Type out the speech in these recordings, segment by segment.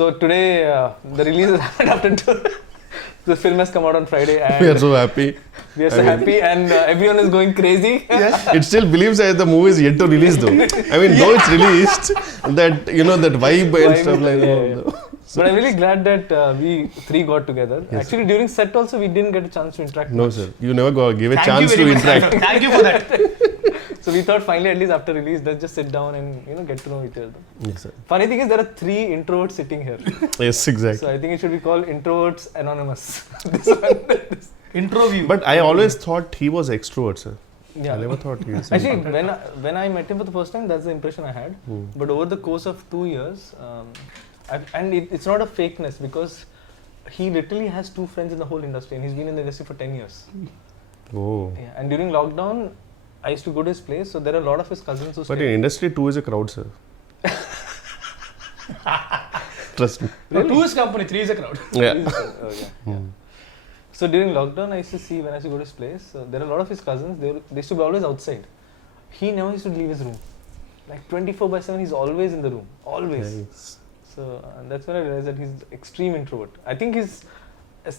So today, the release has happened after two. The film has come out on Friday, and We are so happy. we are so happy, and everyone is going crazy. It still believes that the movie is yet to release though. I mean, though it's released, that that vibe and stuff like that. But I'm really glad that we three got together. Yes. Actually, during set also, we didn't get a chance to interact. No, much. sir. You never gave a chance to interact. Thank you for that. So we thought finally, at least after release, let's just sit down and get to know each other. Yes, sir. Funny thing is, there are 3 introverts sitting here. Yes, exactly. So I think it should be called Introverts Anonymous. This one. Intro view. But I always thought he was extrovert, sir. Yeah. I never thought he was. Actually, when I met him for the first time, that's the impression I had. But over the course of 2 years, it's not a fakeness, because he literally has 2 friends in the whole industry, and he's been in the industry for 10 years. Oh. Yeah, and during lockdown, I used to go to his place, so there are a lot of his cousins who But stay. in industry, 2 is a crowd, sir. Trust me. No, 2 is company, 3 is a crowd. Yeah. Yeah. So during lockdown, I used to see when I used to go to his place, there are a lot of his cousins, they used to be always outside. He never used to leave his room. Like 24/7, he's always in the room. Always. Nice. So that's when I realized that he's extreme introvert. I think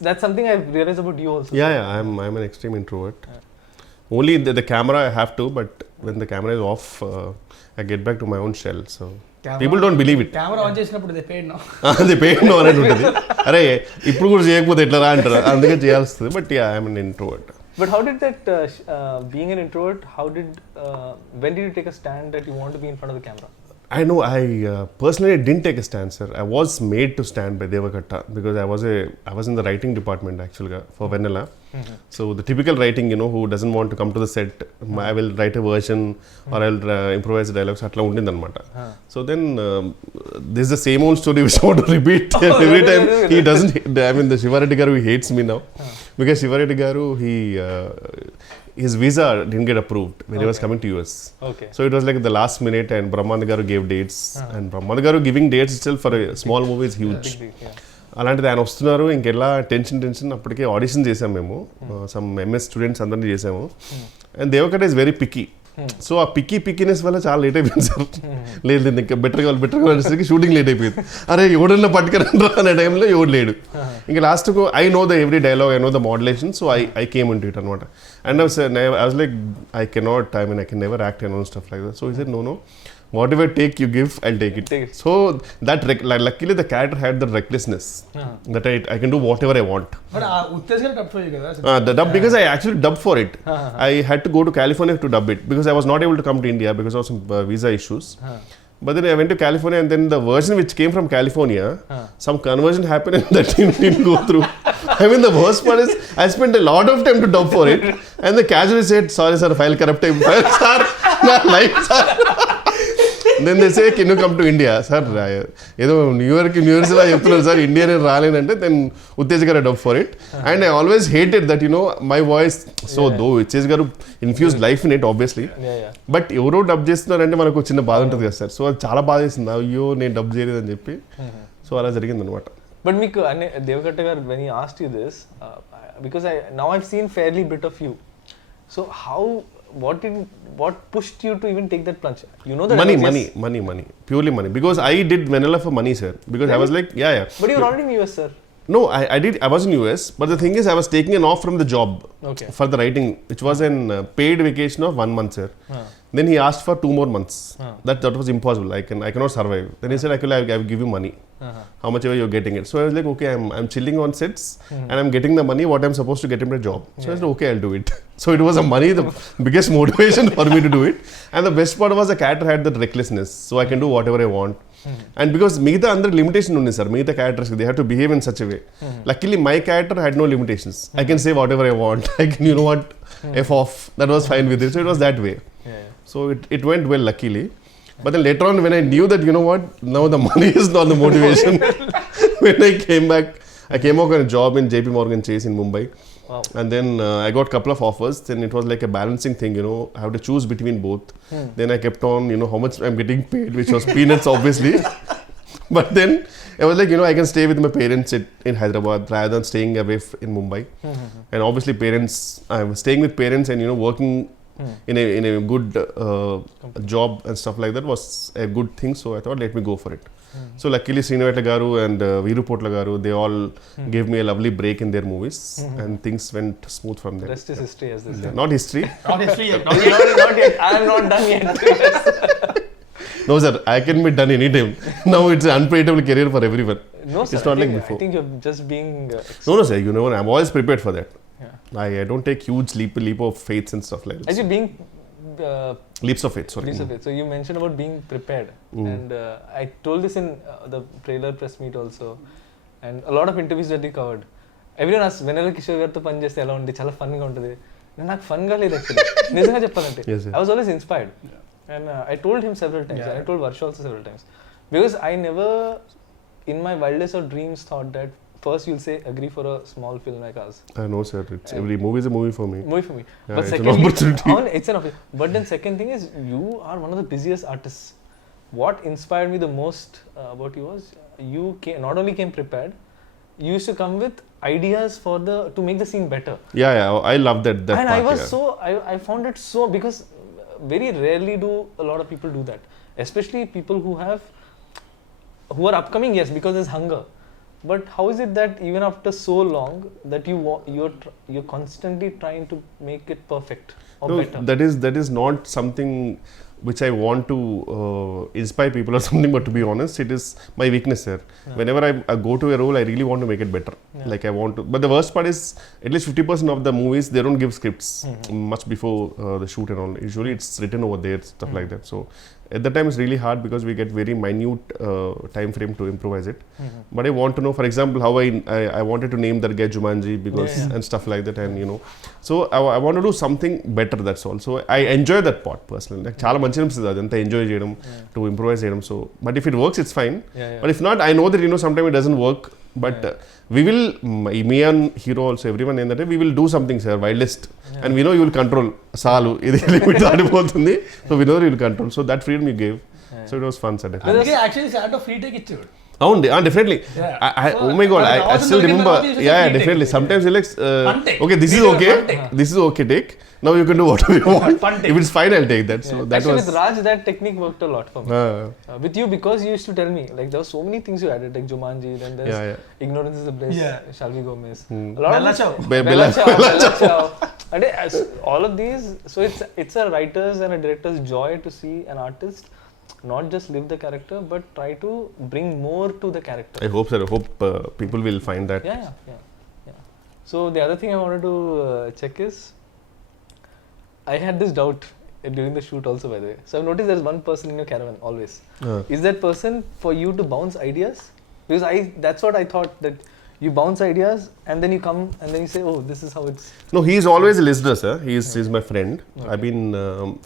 that's something I've realized about you also. Yeah, I'm an extreme introvert. Only the camera I have to, but when the camera is off, I get back to my own shell. So people don't believe it. Camera on చేసినప్పుడు they paid now. అది pain అనేది ఉంటుంది. అరే ఇప్పుడు కూడా చేయకపోతే ఎట్లా రా అంటారు, అందుకే చేయాల్సి వస్తుంది. But yeah I'm an introvert. But how did that, being an introvert, when did you take a stand that you want to be in front of the camera? I know I personally didn't take a stand, sir. I was made to stand by Devakatta because I was in the writing department actually for Vennela. So the typical writing, who doesn't want to come to the set, I will write a version or I'll improvise the dialogues. Atla undindi anamata. So then this is the same old story which I want to repeat every time. He doesn't. I mean, the Shivareddy garu, he hates me now because Shivareddy garu, his visa didn't get approved when he was coming to US. Okay. So it was like the last minute, and Brahmanda garu gave dates, and Brahmanda garu giving dates itself for a small movie is huge. అలాంటిది ఆయన వస్తున్నారు, ఇంకెలా tension అప్పటికే audition చేసాము మేము, some MS students అందరినీ చేసాము. And Deva Katta is very picky. So ఆ పిక్కీనెస్ వల్ల చాలా లేట్ అయిపోయింది సార్. లేదు ఇంకా బెటర్ కావాలి అనేసరికి షూటింగ్ లేట్ అయిపోయింది. అరే ఎవడన్నా పట్టుకురండ్రా అనే టైంలో ఎవడు లేడు. ఇంకా లాస్ట్కు I know the every dialogue, I know the modulation, so I came in to it అనమాట. And I was like I cannot, I mean I can never act and stuff like that. So he said no whatever take you give, I'll take it. So that luckily the character had the recklessness that I can do whatever I want. But Uttej garu dub for you kada? The dub, because I actually dubbed for it. I had to go to California to dub it because I was not able to come to India because of some visa issues. But then I went to California, and then the version which came from California, some conversion happened and that didn't go through. I mean, the worst part is I spent a lot of time to dub for it, and the casually said, sorry sir, file corrupted. Sir, my life, sir. Then they say, can you come to India? Sir, ఏదో new years లా చెప్తున్నారు sir, India నేను రాలేనంటే then Uttej garu dub for it. And I always hated that my voice. So though Uttej garu infuse life in it obviously, but ఎవరో dub చేస్తున్నారంటే మనకు చిన్న బాధ ఉంటుంది కదా సార్. సో అది చాలా బాధ వేసింది, అయ్యో నేను డబ్ చేయలేదని చెప్పి. సో అలా జరిగింది అనమాట. బట్ మీకు దేవకట్ట గారు, when he asked you this, because now I've seen fairly bit of you, so what pushed you to even take that plunge? You know that money, purely money, because I did Vennela for money, sir, because really? I was like yeah. But you were already in US, sir. No, I was in US, but the thing is I was taking an off from the job for the writing, which was a paid vacation of 1 month, sir. Then he asked for 2 more months. That was impossible. I cannot survive. Then he said, I will give you money. How much ever you're getting it. So I was like, okay, I'm chilling on sets and I'm getting the money what I'm supposed to get in my job. So I said, okay, I'll do it. So it was the biggest motivation for me to do it. And the best part was the character had that recklessness. So I can do whatever I want. And because మిగతా అందరి limitation ఉంది sir, మిగతా characters they have to behave in such a way. Luckily my character had no limitations. I can say whatever I want. I can F off. That was fine with it. So it was that way. So it went well, luckily. But then later on, when I knew that, now the money is not the motivation. When I came back, I came out on a job in JP Morgan Chase in Mumbai. Wow. And then I got a couple of offers. Then it was like a balancing thing, I have to choose between both. Then I kept on, how much I'm getting paid, which was peanuts, obviously. But then I was like, I can stay with my parents in Hyderabad rather than staying away in Mumbai. And obviously I was staying with parents and, working in a good job and stuff like that was a good thing. So I thought, let me go for it. So luckily Sriniveta garu and Veeru Potla garu, they all gave me a lovely break in their movies, and things went smooth from there. Rest is history, as they say. Not history. Not history yet. Not yet. I am not done yet. No sir, I can be done anytime. Now it's an unpredictable career for everyone. No, sir. It's not like before. I think you're just being. No sir, you know, I'm always prepared for that. Yeah. I don't take huge leap of faith and stuff like that. Actually, being. Leaps of faith, sorry. Leaps of faith. So you mentioned about being prepared, and I told this in the trailer press meet also, and a lot of interviews that we covered. Everyone asked, Vennela Kishore గారితో పని చేస్తే ఎలా ఉంది, చాలా ఫన్గా ఉంటుంది. నాకు ఫన్గా లేదు actually, నిజంగా చెప్పాలంటే. I was always inspired, and I told him several times, and I told Varsha also several times, because I never in my wildest of dreams thought that first you'll say agree for a small film like ours. I know sir, it's every movie is a movie for me. Movie for me. Yeah, But it's secondly, an opportunity. It's an opportunity. But then second thing is, you are one of the busiest artists. What inspired me the most about you was, you not only came prepared, you used to come with ideas for to make the scene better. Yeah, I love that and part. I was I found it so, because very rarely do a lot of people do that, especially people who are upcoming, yes, because there's hunger. But how is it that even after so long that you're constantly trying to make it perfect or better? That is not something which I want to inspire people or something, but to be honest, it is my weakness here. Whenever I go to a role, I really want to make it better. Like I want to, but the worst part is, at least 50% of the movies, they don't give scripts much before the shoot and all. Usually it's written over there, stuff like that. So at that time it's really hard, because we get very minute time frame to improvise it. But I want to know, for example, how I wanted to name that guy Jumanji, because and stuff like that, and you know, so I want to do something better, that's all. So I enjoy that part personally. Like chaala manchi anisthadi adantha enjoy cheyadam, to improvise cheyadam. So but if it works, it's fine. But if not, I know that, you know, sometimes it doesn't work, but we will, me and hero also, everyone in that, we will do something, sir, wildest, and we know you will control salu idi limit daanipotundi, so we know you will control. So that freedom you gave, so it was fun, sir. అందుకే actually sir free take ఇచ్చాడు. Definitely. Oh my god, I still remember. Yeah, definitely. Sometimes you like, okay, this is okay. This is okay, take. Now you can do whatever you want. If it's fine, I'll take that. So that actually, was. with Raj, that technique worked a lot for me. With you, because you used to tell me, like, there were so many things you added, like Jumanji, then there's Ignorance is the Bliss, Shall We Go Miss. A lot Bella of Ciao. Bella Ciao. And all of these, so it's a writer's and a director's joy to see an artist not just live the character, but try to bring more to the character. I hope, sir. I hope people will find that. Yeah. So the other thing I wanted to check is, I had this doubt during the shoot also, by the way. So I've noticed there's one person in your caravan always. Is that person for you to bounce ideas? Because that's what I thought, that you bounce ideas and then you come and then you say, oh, this is how it's. No, he's always a listener, sir. He's my friend. Okay. I've been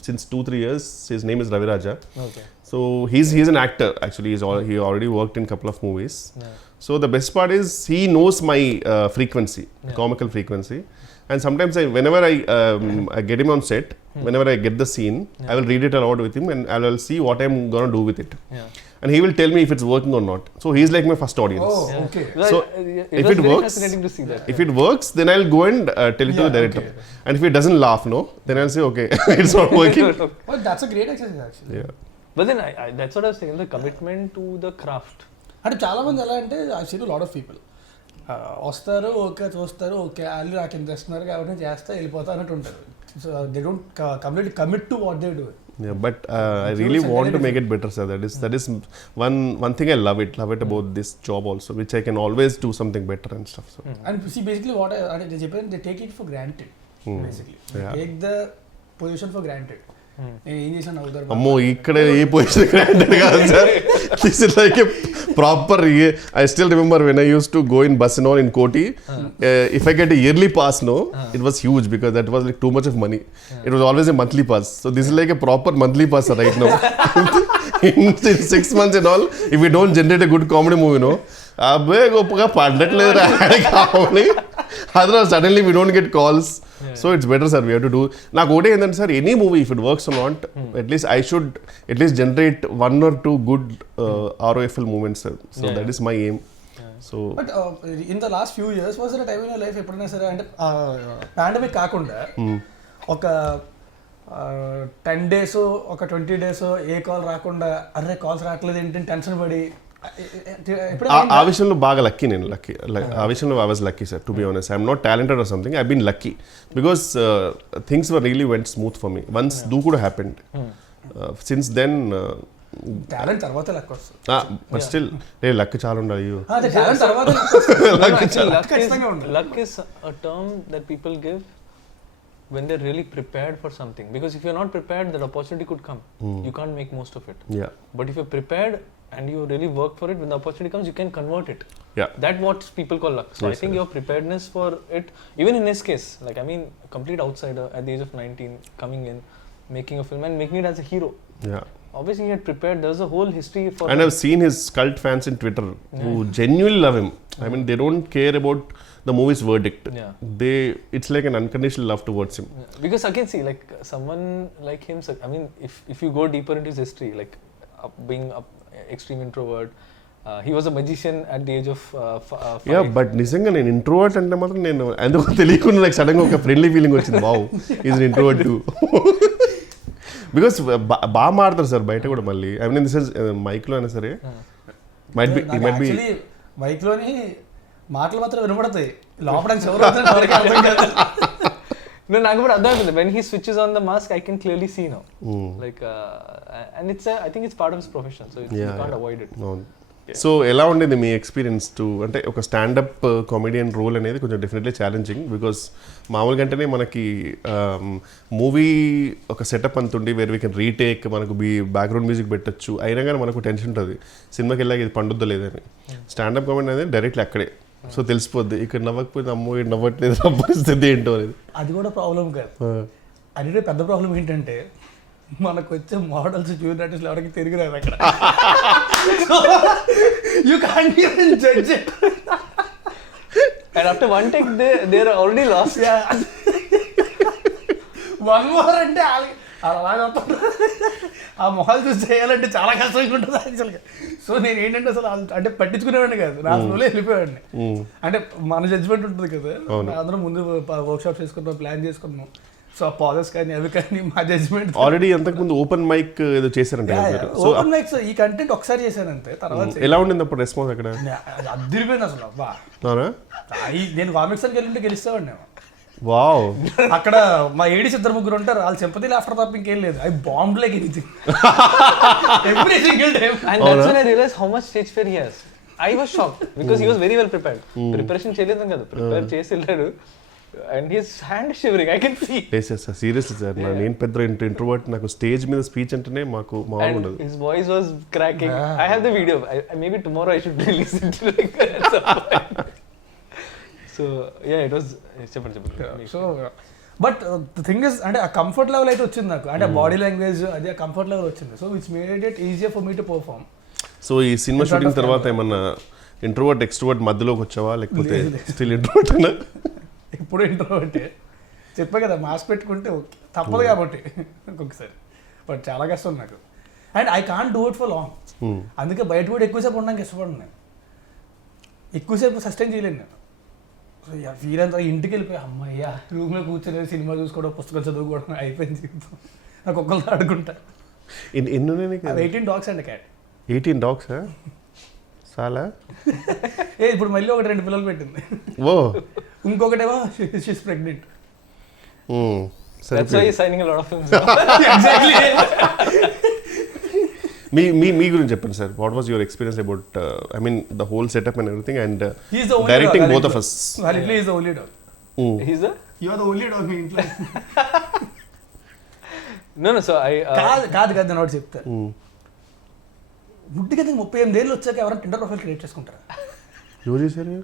since 2-3 years. His name is Ravi Raja. Okay. So he's an actor actually. He already worked in a couple of movies. So the best part is, he knows my frequency, comical frequency. And sometimes whenever I get him on set, whenever I get the scene, I will read it aloud with him, and I will see what I'm gonna do with it. And he will tell me if it's working or not. So he's like my first audience. Oh, okay. So if it works, fascinating to see that. If it works, then I'll go and tell it to the director. Okay. And if it doesn't laugh, no, then I'll say, okay, it's not working. Well, that's a great exercise actually. Yeah. But then that's what I was saying, the commitment to the craft. అంటే చాలా మంది ఎలా అంటే, I seen lot of people వస్తారు, okay చూస్తారు, okay వాళ్ళు నాకు ఇంత ఇస్తున్నారు కాబట్టి నేను చేస్తా వెళ్ళిపోతా అన్నట్టు ఉంటారు. So they don't completely commit to what they do. Yeah, but I really want to make it better, sir. That is one thing I love it about this job also, which I can always do something better and stuff. So. And see, basically what they చెప్పారు, they take it for granted. Basically, take the position for granted. నేను ఏం చేశాను అవుతారు. అమ్మో, ఇక్కడ ఏ position granted కాదు sir. This is like a proper. I still remember when I used to go in bus and all in Koti. If I get a yearly pass, no, it was huge, because that was like too much of money. It was always a monthly pass. So this is like a proper monthly pass right now. In 6 months and all, if we don't generate a good comedy movie, no, అబ్బే గొప్పగా పడట్లేదు కావాలి. Otherwise suddenly we don't get calls. So it's better, sir. We have to do. Now, go and then, sir, any movie, if it works or not, at least I should at least generate 1 or 2 good ROFL moments, sir. So that is my aim. So. But in the last few years, was there a time in your life ఎప్పుడైనా సరే అంటే pandemic కాకుండా ఒక 10 days ఒక 20 days ఏ call రాకుండా, అరే calls రావట్లేదు ఏంటి టెన్షన్ పడి ఆ విషయంలో బాగా లక్కీ నేను ఆ విషయంలో I was lucky sir to be honest I'm not talented or something I been lucky because things were really went smooth for me once Dookudu happened since then talent తర్వాత లక్ వస్తుంది but still luck చాలా ఉండాలి talent తర్వాత luck is a term that people give when they're really prepared for something, because if you're not prepared, that opportunity could come. You can't make most of it. Yeah. But if you're prepared and you really work for it, when the opportunity comes, you can convert it. Yeah. That's what people call luck. So Yes, I think your preparedness for it, even in his case, like I mean, a complete outsider at the age of 19, coming in, making a film and making it as a hero. Yeah. Obviously he had prepared. There's a whole history for and I've seen his cult fans in Twitter who genuinely love him. I mean, they don't care about the movie's verdict. It's like an unconditional love towards him. Because again, see, like someone like him, I mean, if you go deeper into his history, like being an extreme introvert, he was a magician at the age of 5. Yeah, but నిజంగా నేను introvert అంటే మాత్రం నేను ఎందుకో తెలియకుండా నాకు సడన్గా ఒక ఫ్రెండ్లీ ఫీలింగ్ వచ్చింది. Wow, is an introvert two. Because బాగా మారుతారు సార్ బయట కూడా మళ్ళీ. ఐ మీన్ దిస్ ఇస్ మైక్లో అయినా సరే మైట్ బి మైక్లోని మాటలు మాత్రం వినపడతాయి, లోపల No, నాకు కూడా అర్థం అవుతుంది. When he switches on the mask, I can clearly see now. Like, and I think it's part of his profession, so you can't avoid it. So ఎలా ఉండేది మీ ఎక్స్పీరియన్స్ టు అంటే ఒక స్టాండప్ కామెడియన్ రోల్ అనేది కొంచెం definitely challenging. Because మామూలుగా అంటేనే మనకి movie ఒక సెటప్ అంతుండి వేర్ వీ కెన్ రీటేక్, మనకు బ్యాక్గ్రౌండ్ మ్యూజిక్ పెట్టచ్చు, అయినా కానీ మనకు టెన్షన్ ఉంటుంది సినిమాకి వెళ్ళాక ఇది పండుద్దా లేదని. స్టాండప్ కామెడీ అనేది డైరెక్ట్లీ అక్కడే, సో తెలిసిపోద్ది ఇక్కడ నవ్వకపోతే అమ్మో నవ్వట్లేదు పరిస్థితి ఏంటో అనేది. అది కూడా ప్రాబ్లం కాదు. అది పెద్ద ప్రాబ్లం ఏంటంటే మనకు వచ్చే మోడల్స్ జూనియర్ ఆర్టిస్టులు ఎవరికి తిరిగి రాదు అక్కడ. You can't even judge it. And after one take they are already lost. One more అంటే అలాగే ఆ మొహాలు చూసి చేయాలంటే చాలా కష్టంగా ఉంటుంది యాక్చువల్గా. సో నేను ఏంటంటే అసలు అంటే పట్టించుకునేవాడిని కాదు, నా ఫ్లోలో వెళ్ళిపోయాడిని. అంటే మన జడ్జ్మెంట్ ఉంటుంది కదా, అందరం ముందు వర్క్షాప్ చేసుకున్నాం, ప్లాన్ చేసుకున్నాం. సో పాజెస్ కానీ అవి కానీ మా జడ్జ్మెంట్. ఆల్రెడీ అంతకుముందు ఓపెన్ మైక్ ఏదో చేశారంటే ఓపెన్ మైక్స్ ఈ కంటెంట్ ఒకసారి చేశానంతే. తర్వాత ఎలా ఉండింది అప్పుడు రెస్పాన్స్ అక్కడ? అదిరిపోయింది అసలు. అబ్బా, నేను కామిక్స్ అని వెళ్ళింటే గెలుస్తావాడిని నేను. వావ్. అక్కడ మా ఏడీస్ 2-3 ఉంటారు, వాళ్ళు సింపతి లాఫ్టర్ తప్ప ఇంకేం లేదు. I bomb like anything every single time. And that's when I realized how much stage fear he has. I was shocked because he was very well prepared. Preparation చేయలేదు కదా, prepare చేసి వెళ్ళాడు. And his hand shivering, I can see. Yes, yes, seriously sir. నేను పెద్ద introvert, నాకు stage మీద speech అంటేనే మాకు మామూలు ఉండదు. His voice was cracking. I have the video. Maybe tomorrow I should release it. So yeah, it was చెప్పండి. So but the thing is అంటే ఆ కంఫర్ట్ లెవెల్ అయితే వచ్చింది నాకు, అంటే బాడీ లాంగ్వేజ్ అది ఆ కంఫర్ట్ లెవెల్ వచ్చింది. So which made it easier for me to perform. So ఈ సినిమా షూటింగ్ తర్వాత ఏమన్నా ఇంట్రోవర్ట్ ఎక్స్ట్రోవర్ట్ మధ్యలోకి వచ్చావా, లేకపోతే స్టిల్ ఇంట్రోవర్ట్ అయినా? ఇప్పుడు ఇంట్రోవర్టే. చెప్పా కదా, మాస్క్ పెట్టుకుంటే ఓకే, తప్పదు కాబట్టి ఒక్కొక్కసారి. బట్ చాలా కష్టం నాకు, and I can't do it for long. అందుకే బయట కూడా ఎక్కువసేపు ఉండడానికి ఇష్టపడను నేను, ఎక్కువసేపు సస్టైన్ చేయలేను నేను. సో వీరంతా ఇంటికి వెళ్ళిపోయి అమ్మయ్య రూమ్లో కూర్చొని సినిమా చూసుకోవడం, పుస్తకాలు చదువుకోవడం అయిపోయింది జీవితం. నాకు ఒక్కరితో ఆడుకుంటా. ఎన్ని 18 dogs అండ్ క్యాట్. 18 dogs చాలా. ఇప్పుడు మళ్ళీ 2 పిల్లలు పెట్టింది. ఓ, ఇంకొకటేమో she's pregnant. That's why he's signing a lot of films. Exactly. మీ గురించి చెప్పండి sir. What was your experience about I mean the whole setup and everything and directing both of us? Validly is the only dog. He's the? You are the only dog in ఇంట్లో. No, so I కాదు నేను ఒకటి చెప్తా. ముట్టిగా 38 ఏళ్ళు వచ్చాక ఎవరైనా Tinder profile create చేసుకుంటారా? ఎవరు చేశారు?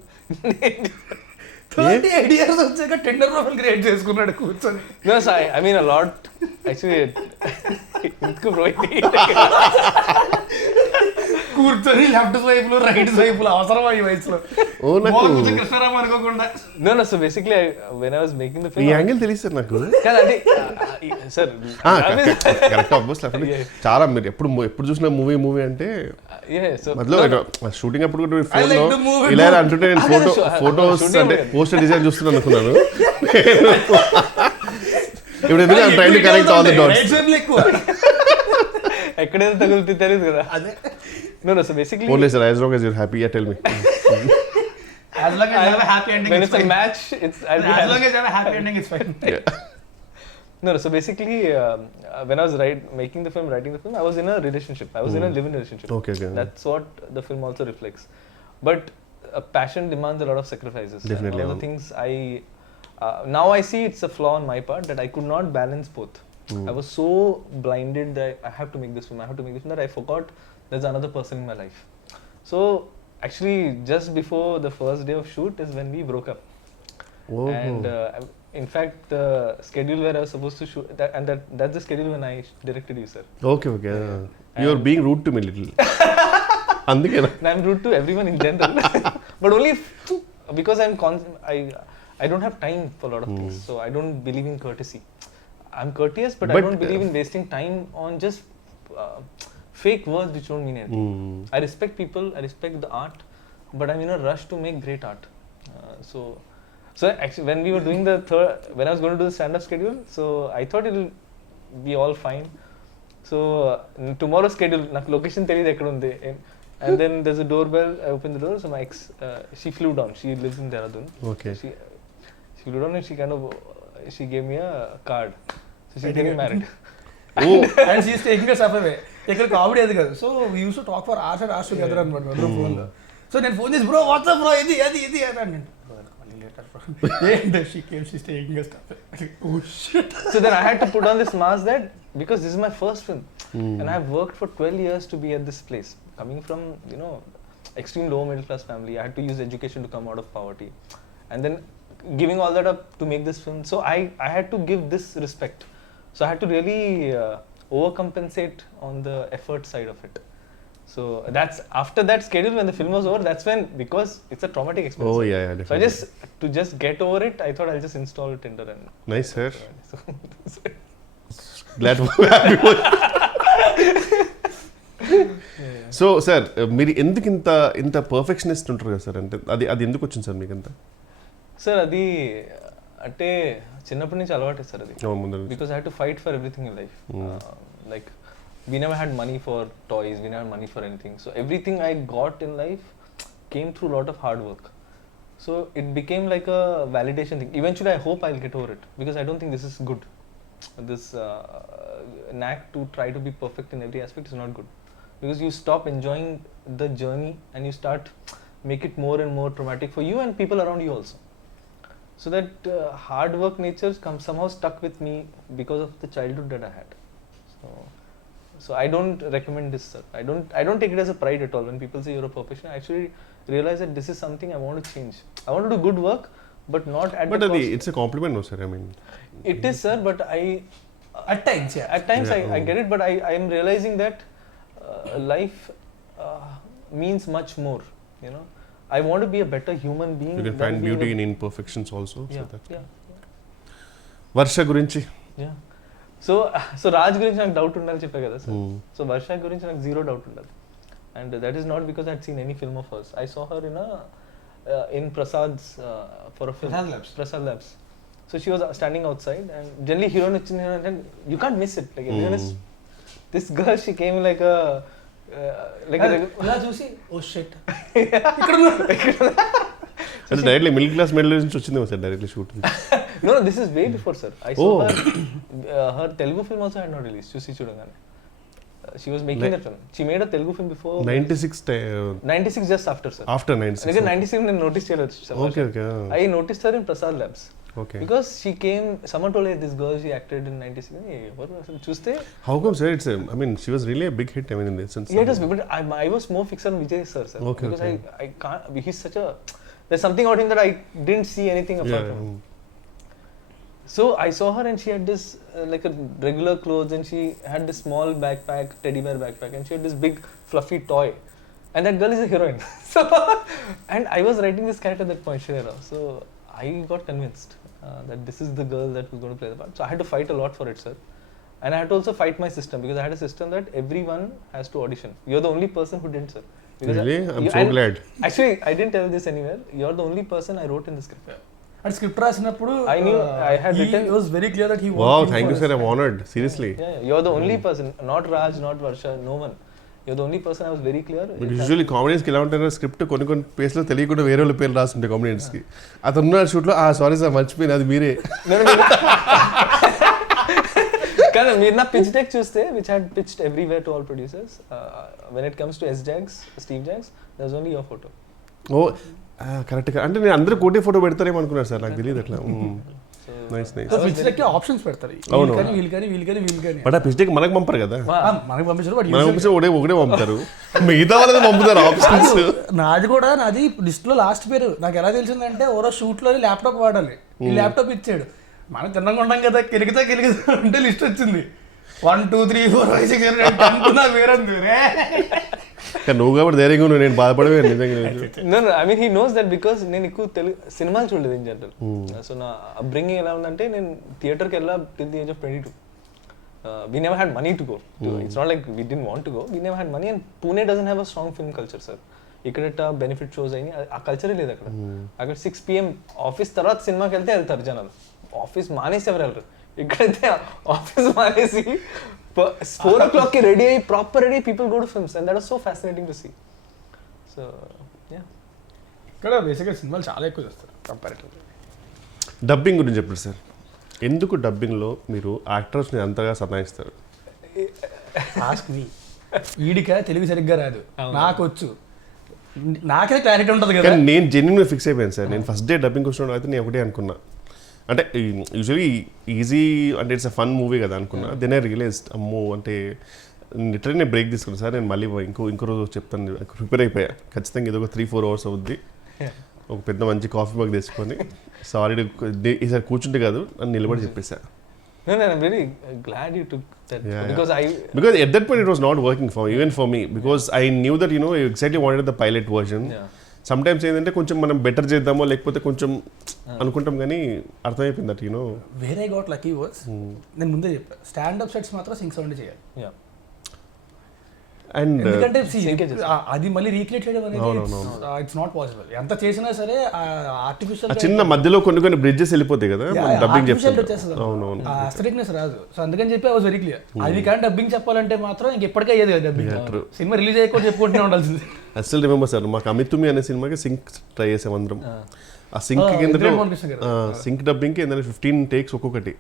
38 years వచ్చాక టిండర్ ప్రొఫైల్ క్రియేట్ చేసుకున్నాడు కూర్చొని. No, so I mean a lot actually. కూర్చొని లెఫ్ట్ స్వైపులు రైట్ స్వైపులు అవసరమా ఈ వయసులో? కృష్ణారామ అనుకోకుండా. No, so basically when I was making the film, ఈ యాంగిల్ తెలుసు సార్ నాకు. కాదండి సార్, కరెక్ట్ ఆబ్వియస్. చాలా మీరు ఎప్పుడు చూసిన మూవీ అంటే మధ్యలో షూటింగ్ అప్పుడు కూడా ఫోన్ లో ఇలా అంటుంటే నేను ఫోటోస్ అంటే పోస్టర్ డిజైన్ చూస్తున్నాను అనుకున్నాను. ఇప్పుడు ఎందుకు I'm trying to connect all the dots. ఎక్కడైనా తగులుతుంది తెలియదు కదా. అదే No, so basically, Only sir, as long as you're happy, yeah, tell me. As long as you have a happy ending, when it's it's a fine. match, I'll be As happy. long as you have a happy ending, it's fine. No, so basically, when I was writing the film, I was in a relationship. I was in a live-in relationship. Okay. That's what the film also reflects. But passion demands a lot of sacrifices. Definitely. And one of the things now I see it's a flaw on my part that I could not balance both. I was so blinded that I have to make this film, that I forgot there's another person in my life. So actually, just before the first day of shoot is when we broke up. Oh. And in fact, the schedule where I was supposed to shoot, that's the schedule when I directed you, sir. Okay. You're being rude to me little. Andukena. And I'm rude to everyone in general, but only because I don't have time for a lot of things, so I don't believe in courtesy. I'm courteous, but I don't believe in wasting time on just fake words which don't mean anything. I respect people, I respect the art, but I'm in a rush to make great art. So actually, when we were doing when I was going to do the stand-up schedule, so I thought it'll be all fine. So tomorrow's schedule, నాకు location తెలియదు ఎక్కడ ఉంది. And then there's a doorbell. I opened the door. So my ex, she flew down. She lives in Dehradun. Okay. She flew down and she gave me a card. So she's getting married. And she's taking us up away. ఇక్కడ comedy అది కాదు. So we use to talk for hours and hours together అనమాట అందరం ఫోన్లో. So నేను phone చేసి bro WhatsApp bro ఇది అని నేను she's taking us up. Oh shit. So then I had to put on this mask that because this is my first film and I've worked for 12 years to be at this place. Coming from, extreme low middle class family, I had to use education to come out of poverty. And then giving all that up to make this film. So I had to give this respect. So I had to really overcompensate on the effort side of it. So that's after that schedule when the film was over, that's when, because it's a traumatic experience. Oh yeah, definitely. So to just get over it, I thought I'll just install Tinder and Nice, sir. so Glad to be happy. So sir మీరు ఎందుకు ఇంత perfectionist ఉంటారు కదా sir, అంటే అది ఎందుకు వచ్చింది sir మీకు అంతా? సార్ అది అంటే చిన్నప్పటి నుంచి అలవాటే సార్ అది. Because I had to fight for everything in life. Like we never had money for toys, we never had money for anything, so everything I got in life came through a lot of hard work. So it became like a validation thing. Eventually I hope I'll get over it, because I don't think this is good. This knack to try to be perfect in every aspect is not good, because you stop enjoying the journey and you start make it more and more traumatic for you and people around you also. So that hard work nature somehow stuck with me because of the childhood that I had. So I don't recommend this, sir. I don't take it as a pride at all when people say you're a perfectionist. I actually realize that this is something I want to change. I want to do good work, but not at the cost. It's a compliment, no sir, I mean. It is, sir, but at times I get it, but I am realizing that life means much more, I want to be a better human being. You can find beauty in imperfections also. Yeah. Varsha gurinchi. Yeah. So Raj గురించి నాకు doubt ఉండాలి చెప్పా కదా sir. So Varsha గురించి నాకు zero doubt ఉండదు. And that is not because I had seen any film of hers. I saw her in Prasad's for a film. Prasad Labs. So she was standing outside and generally heroine వచ్చింది and you can't miss it. Like everyone is, this girl, she came like a ఇలా చూసి oh shit అంటే directly middle class medal నుంచి వచ్చిందేమో sir directly shoot? No, this is way before, sir. I saw her Telugu film also had not released. Chusi Chudangane. She was making that film. She made a Telugu film before 96 just after, sir. After 96. Again 96 I noticed her, sir. Okay. I noticed her in Prasad Labs. Okay. Because she came, someone told her this girl, she acted in 96. Hey, what was it? Chuste? How come, sir? I mean, she was really a big hit. I mean, in this sense. Yeah, it was, but I was more fixed on Vijay, sir. Okay. Because I can't. He's such a. There's something about him that I didn't see anything apart from. So I saw her and she had this like a regular clothes and she had this small backpack, teddy bear backpack, and she had this big fluffy toy. And that girl is a heroine. So, and I was writing this character at that point, Shreya. So I got convinced that this is the girl that was going to play the part. So I had to fight a lot for it, sir. And I had to also fight my system, because I had a system that everyone has to audition. You're the only person who didn't, sir. Because really? I'm so glad. Actually, I didn't tell this anywhere. You're the only person I wrote in the script. And script రాసినప్పుడు I knew I had written. It was very clear that he Wow, thank you, sir. I'm honored. Seriously. Yeah, you're the only person. Not Raj, not Varsha, no one. you're the only person I was very clear. Usually కామెడియన్స్కి ఎలా ఉంటారో script కొన్ని ప్లేస్లో తెలియకుండా వేరే వాళ్ళ పేర్లు రాస్తుంటాయి కామెడియన్స్కి. అతను ఉన్న షూట్లో సారీ సార్ మర్చిపోయింది అది మీరే. కానీ మీరు నా పిచ్ డెక్ చూస్తే which had pitched everywhere to all producers, when it comes to Steve Jobs there was only your photo. Oh correct. అంటే నేను అందరూ కోటే ఫోటో పెడతారేమో అనుకున్నాను సార్, నాకు తెలియదు అట్లా. Nice nice. ఆప్షన్స్ పెడతారు, బట్ ఆ పిచ్డెక్ మనకు పంపరు కదా, మనకి పంపించారు, మనం పంపించిన ఒకటే పంపుతారు, మిగతా వాళ్ళని పంపుతారు ఆప్షన్స్. నాది లిస్ట్ లో లాస్ట్ పేరు నాకు ఎలా తెలిసిందంటే ఓరో షూట్ లో ల్యాప్టాప్ వాడాలి, ఈ ల్యాప్టాప్ ఇచ్చాడు, మనం తిన్నగా ఉంటాం కదా, కెలిగితే అంటే లిస్ట్ వచ్చింది 1 2 3 4 5 6 7 8 అనుకున్నా వేరంది. నువ్వు కాబట్టి ధైర్యంగా నువ్వు, నేను బాధపడవే నిజంగా. No, I mean he knows that because నేను ఎక్కువ తెలుగు సినిమాలు చూడలేదు ఇన్ జనరల్. సో నా అప్బ్రింగింగ్ ఎలా ఉందంటే నేను థియేటర్కి వెళ్ళా till the age of 22. We never had money to go. It's not like we didn't want to go. We never had money, and Pune doesn't have a strong film culture, sir. ఇక్కడ benefit shows అయినాయి, ఆ కల్చరే లేదు అక్కడ. అక్కడ 6 PM office తర్వాత సినిమాకి వెళ్తారు జనాలు, ఆఫీస్ మానేసి ఎవరు వెళ్ళరు. ఇక్కడైతే ఆఫీస్ మానేసి 4 o'clock కి రెడీ అయ్యి proper ready people go to films, and that was so fascinating to see. So yeah, ఇక్కడ బేసిక్గా సినిమాలు చాలా ఎక్కువ చేస్తారు కంపారిటివ్లీ. డబ్బింగ్ గురించి చెప్పండి సార్, ఎందుకు డబ్బింగ్లో మీరు యాక్టర్స్ని అంతగా సతాయిస్తారు? Ask me. వీడిక తెలుగు సరిగ్గా రాదు, నాకు వచ్చు, నాకే క్లారిటీ ఉంటుంది కదా. నేను జెన్యున్గా ఫిక్స్ అయిపోయాను సార్, నేను ఫస్ట్ డే డబ్బింగ్ వచ్చినప్పుడు అయితే నేను ఒకటే అనుకున్నా, అంటే యూజువలీ ఈజీ అంటే ఇట్స్ అ ఫన్ మూవీ కదా అనుకున్నా. దెన్ ఐ రియలైజ్డ్ అమ్మో అంటే లిటరల్లీ నేను బ్రేక్ తీసుకున్నాను సార్, నేను మళ్ళీ ఇంకో రోజు చెప్తాను, ప్రిపేర్ అయిపోయా ఖచ్చితంగా, ఇది ఒక 3-4 hours అవుద్ది, ఒక పెద్ద మంచి కాఫీ మగ్ తీసుకొని సారీ ఈసారి కూర్చుంటే కాదు అని నిలబడి చెప్పేసా. No, I'm very glad you took that, because at that point it was not working even for me, because I knew that you exactly wanted the pilot version. Sometimes ఏంటంటే కొంచెం మనం better చేద్దామో లేకపోతే కొంచెం అనుకుంటాం, కానీ అర్థమైపోయింది దట్ వేరే got lucky was. నేను ముందే చెప్పాను, స్టాండప్ సెట్స్ మాత్రం సింక్ సౌండ్ చేయాలి. అండ్ ఎందుకంటే అది మళ్ళీ రీక్రియేట్ చేయడం అనేది ఇట్స్ నాట్ పాసిబుల్. ఎంత చేసినా సరే ఆర్టిఫిషియల్ చిన్న మధ్యలో కొన్ని బ్రిడ్జెస్ వెళ్ళిపోతాయి కదా, డబ్బింగ్ చెప్తారు, అస్థెటిక్నెస్ రాదు. సో అందుకని చెప్పి ఐ వాజ్ వెరీ క్లియర్, అది కానీ డబ్బింగ్ చెప్పాలంటే మాత్రం ఇంకెప్పటికే అయ్యేది కదా డబ్బింగ్. సినిమా రిలీజ్ అయ్యకుండా చెప్పుకుంటూనే ఉండాల్సింది. అసలు రిమెంబర్ సార్, మాకు అమితుమి అనే సినిమాకి సింక్ ట్రై చేసాం అందరం. ఆ సింక్ కింద సింక్ డబ్బింగ్ కి 15 takes ఒక్కొక్కటి,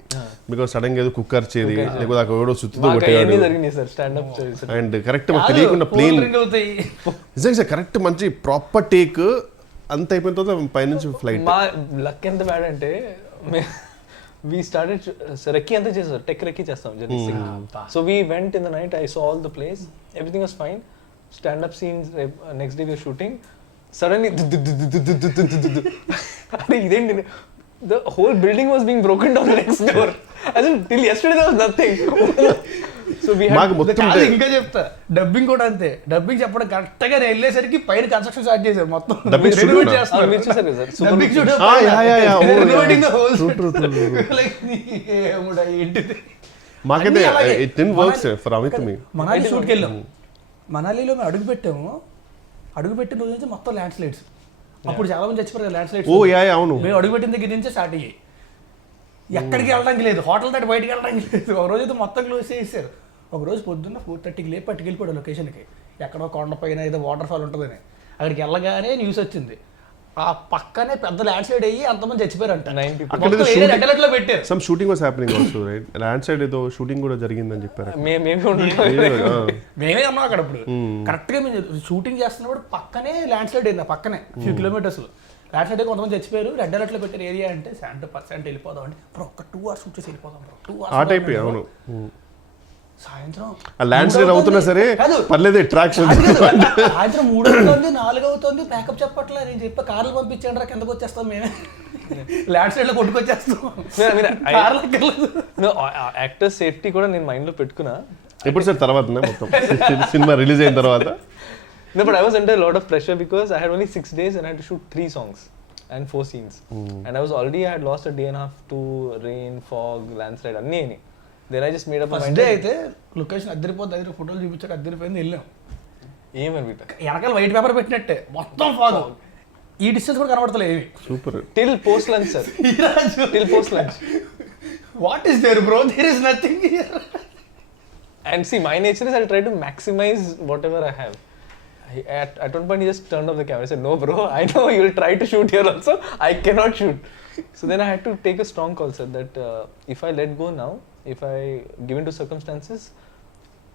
బికాస్ సడన్ గా ఏదో కుక్కర్ చేది లేకపోతే అక్కడ ఎవడో సుత్తుతో కొట్టేవాడు, అండ్ కరెక్ట్ మాకు తెలియకుండా ప్లేన్ నిజంగా సార్ కరెక్ట్ మంచి ప్రాపర్ టేక్ అంత అయిపోయిన తర్వాత పైనుంచి ఫ్లైట్. మా లక్ ఎంత బ్యాడ్ అంటే we started రెక్కి అంతా చేస్తారు, టెక్ రెక్కి చేస్తాం journey. So we went in the night, I saw all the place, everything was fine, stand up scenes, next day we were shooting, suddenly ఇదేంటి, the whole building was being broken down next door. As in till yesterday there was nothing. So we had ఇంకా చెప్తా, dubbing కూడా అంతే. Dubbing చెప్పడం correct గా వెళ్ళేసరికి పైన construction start చేశారు మొత్తం. మనాలి షూట్కి వెళ్ళాం, మనాలిలో మేము అడుగుపెట్టిన రోజు నుంచి మొత్తం ల్యాండ్ స్లైడ్స్. అప్పుడు చాలా మంది చచ్చిపోయారు ల్యాండ్ స్లైడ్స్. మేము అడుగుపెట్టిన దగ్గర నుంచే స్టార్ట్ అయ్యాయి, ఎక్కడికి వెళ్ళడానికి లేదు, హోటల్ దాటి బయటికి వెళ్ళడానికి లేదు. ఒక రోజు అయితే మొత్తం క్లోజ్ చేసేసారు. ఒక రోజు పొద్దున్న 4:30కి లేపి పట్టుకెళ్ళిపోయాడు లొకేషన్కి, ఎక్కడో కొండ పైన ఏదో వాటర్ ఫాల్ ఉంటుందని. అక్కడికి వెళ్ళగానే న్యూస్ వచ్చింది, ఆ పక్కనే పెద్ద ల్యాండ్ స్లైడ్ అయ్యి అంతమంది చచ్చిపోయారంట. పెట్టారు. Some shooting was happening also, right? Land slide ఏదో షూటింగ్ కూడా జరిగిందని చెప్పారు. మేమే ఉన్నాం అక్కడ. అప్పుడు కరెక్ట్ గా మేము షూటింగ్ చేస్తున్నప్పుడు పక్కనే ల్యాండ్ స్లైడ్ అయింది, పక్కనే ఫ్యూ కిలోమీటర్స్ ల్యాండ్ స్లైడ్. కొంతమంది చచ్చిపోయారు. రెడ్ అలర్ట్ లో పెట్టారు ఏరియా అంటే 70% వెళ్ళిపోదాం అంటే ఒక 2 hours షూట్ చేసి వెళ్ళిపోదాం. 2 hours ఆ టైప్. అవును, సాయంత్రం ల్యాండ్ స్లైడ్ అవుతున్నా సరే పర్లేదు, అట్రాక్షన్. సాయంత్రం 3 అవుతుంది, 4 అవుతుంది, ప్యాకప్ చెప్పట్లే. నేను చెప్పా కార్లు పంపించండి రా, కిందకు వచ్చేస్తాం మేమే, ల్యాండ్ స్లైడ్ లో కొట్టుకొచ్చేస్తాం. యాక్టర్ సేఫ్టీ కూడా నేను మైండ్ లో పెట్టుకున్నా. ఎప్పుడు సార్ తర్వాత మొత్తం సినిమా రిలీజ్ అయిన తర్వాత? No, but I was under a lot of pressure because I had only 6 days and I had to shoot 3 songs and 4 scenes. And I had lost a day and a half to rain, fog, landslide, anni. Then I just made up my mind. అయితే location అద్దరిపోద్ది, దగ్గర ఫోటోలు చూపించాక అద్దరిపోయింది, వెళ్ళాం. ఏమని వెనకాల white paper పెట్టినట్టే మొత్తం fog, ఈ distance కూడా కనబడతలేదు ఏమి. Super. Till post lunch, sir. Till post lunch. What is there, bro? There is nothing here. And see, my nature is I'll try to maximize whatever I have. At one point, he just turned off the camera. I said, "No, bro. I know you'll try to shoot here also. I cannot shoot." So then I had to take a strong call, sir. That if I let go now, if I give in to circumstances,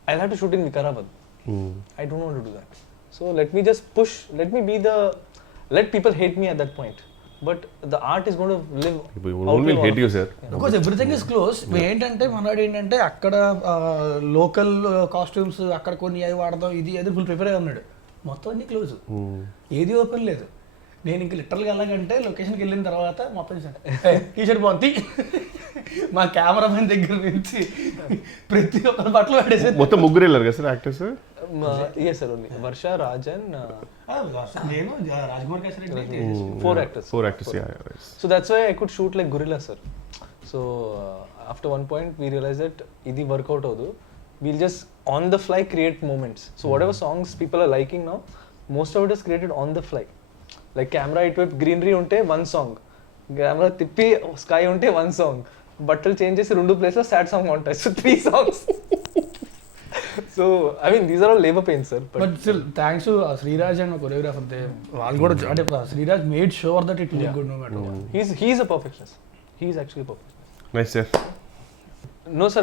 I'll have to shoot in Vikarabad. I don't want to do that. So let me just push. Let people hate me at that point. But the art is going to live. People will hate you, sir. Because everything is close. ఏంటంటే మనవాడు ఏంటంటే అక్కడ local costumes అక్కడ కొన్ని అవి వాడదాం, ఇది అది ఫుల్ ప్రిపేర్ అయి ఉన్నాడు. మొత్తం అన్ని క్లోజ్, ఏది ఓపెన్ లేదు. నేను ఇంక లిటరల్గా వెళ్ళాలంటే లొకేషన్కి వెళ్ళిన తర్వాత మొత్తం టీషర్ట్ బాగుంది. మా కెమెరామెన్ దగ్గర నుంచి ప్రతి ఒక్కరి బట్టలు పడేసి మొత్తం ముగ్గురు వెళ్ళారు కదా sir actors? Yes sir, only Varsha, Raj and నేను Rajkumar Kesari, four actors, yeah, right. So that's why I could shoot like gorilla, sir. So after one point we realized that idi work out avadu, we'll just on the fly create moments. So whatever songs people are liking now, most of it is created on the fly. Like camera itwep greenery unte one song, camera tippi sky unte one song, బట్టలు change చేసి 2 place లో sad song ఉంటాయి. So 3 songs. So I mean these are all labor pains, sir. But still thanks to Sriraj and choreographer, they వాళ్ళు కూడా అంటే Sriraj made sure that it look good no matter what. He's a perfectionist. He's actually a perfectionist. Nice, sir. No sir,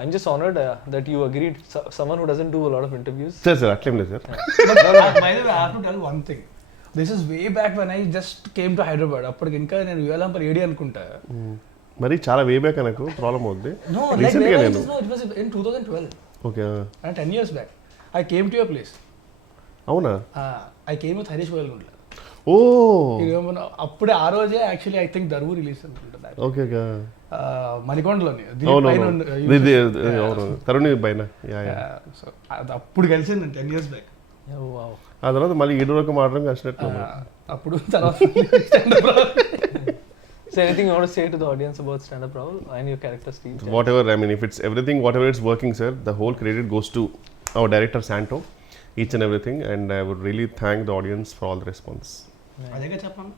I'm just honored that you agreed. Someone who doesn't do a lot of interviews. Sir, అట్లేం లేదు sir. By the way, I have to tell one thing. This is way back when I just came to Hyderabad. అప్పటికి ఇంకా నేను యువలంపర్ AD అనుకుంటా. మరి చాలా way back నాకు problem అవుద్ది. No, like it was in 2012. Okay. And 10 years back I came to your place. అవునా? I came with Harish Goyalgundla. Oh అప్పుడే ఆ రోజే actually I think Daruvu release అనుకుంటా. Okay okay. మణికొండలోని తరుణ్ పైన. సో అప్పుడు కలిసింది 10 years back. ఆ తర్వాత మళ్ళీ 7 వరకు మాట్లాడడం కష్టం. అప్పుడు తర్వాత So anything you want to say to the audience about stand-up Rahul and your character Steve? Whatever, I mean, if it's everything, whatever it's working, sir, the whole credit goes to our director Santo, each and everything, and I would really thank the audience for all the response. అదేగా చెప్పాను.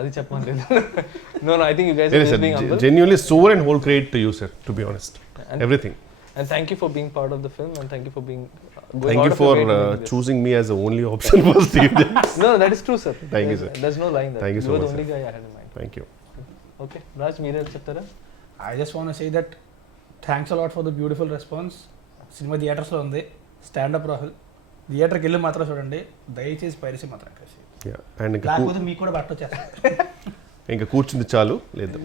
అది చెప్పమని. No, I think you guys are just being humble. Genuinely soul and whole credit to you, sir, to be honest. And everything. And thank you for being part of the film, and thank you for being thank you for choosing me as the only option for Steve. No, that is true, sir. Thank you, sir. There's no lying there. Thank you so much. You are the only guy I had in mind. Thank you. Okay, Raj, మీరే చెప్తారా? I just want to say that thanks a lot for the beautiful response. Cinema థియేటర్స్లో ఉంది. Stand up Rahul థియేటర్కి వెళ్ళి మాత్రం చూడండి, దయచేసి piracy మాత్రం అండ్ లేకపోతే మీకు కూడా బట్ట వచ్చేస్తారు. ఇంకా కూర్చుంది చాలు లేదు.